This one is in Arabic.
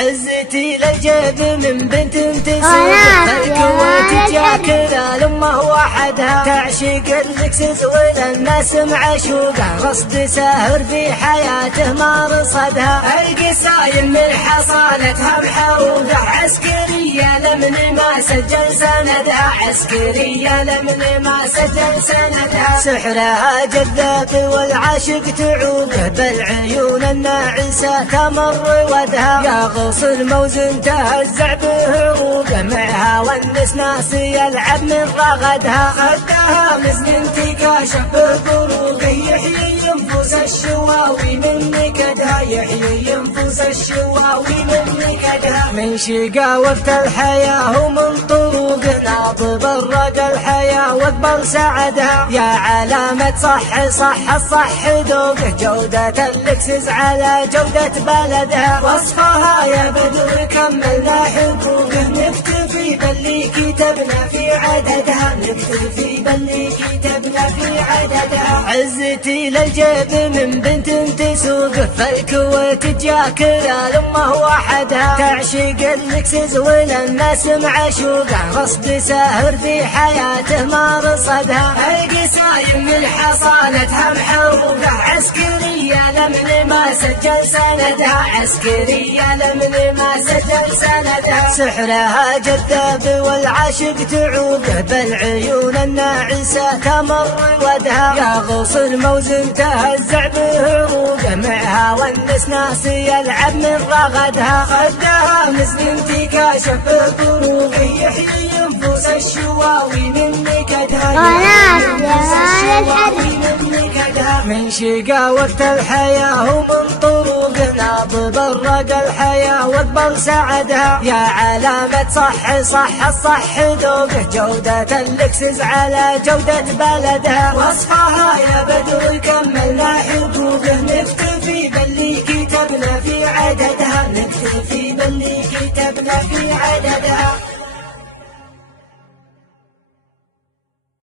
عزتي للجيب من بنت تسوق الكويت جاكر الأمة وحدها تعشق اللكسس والناس معشوقه رصد ساهر في حياته ما رصدها القصايم من حصانتها محروقه عسكرية لمن ما سجل سندها عسكرية لمن ما سجل سندها سحرها جذاب والعاشق تعوقه بالعيون الناعسة تمر ودها يا غصن موزن تهزع بهروقه معها والنس ناسي يلعب من رغدها خدها مزن تكاشف بفروقه يحيي ينفوس الشواوي من نكدها يحيي ينفوس الشواوي من نكدها من شقاوة الحياة ومن طروقه ناطب الرق الحياة واقبل سعدها يا علامة صح ذوقه جودة اللكسس على جودة بلدها وصفها يا بدر كملنا حقوقه نكتفي باللي كتبنا في عددها نكتفي باللي كتبنا في عددها عزتي للجيب من بنت تسوق فالكويت جاكر الأمة وحدها تعشق اللكسس والناس معشوقه رصد ساهر في حياته ما رصدها القصايم من حصانتها محروقه عسكرية لمن ما سجل سندها عسكرية لمن ما سجل سندها سحرها جذاب والعاشق تعوقه بالعيون الناعسة تمر ودها يا غصن موزن تهزع بهروقه معها والنس ناسي يلعب من رغدها خدها مزن تكاشف بفروقه يحيي ينفوس الشواوي من نكدها من شقاوة الحياة ومن طروقه ناضب الرق الحياة واقبل سعدها يا علامة صح ذوقه جودة اللكسس على جودة بلدها وصفها يا بدر كملنا حقوقه نكتفي باللي كتبنا في عددها نكتفي باللي كتبنا في عددها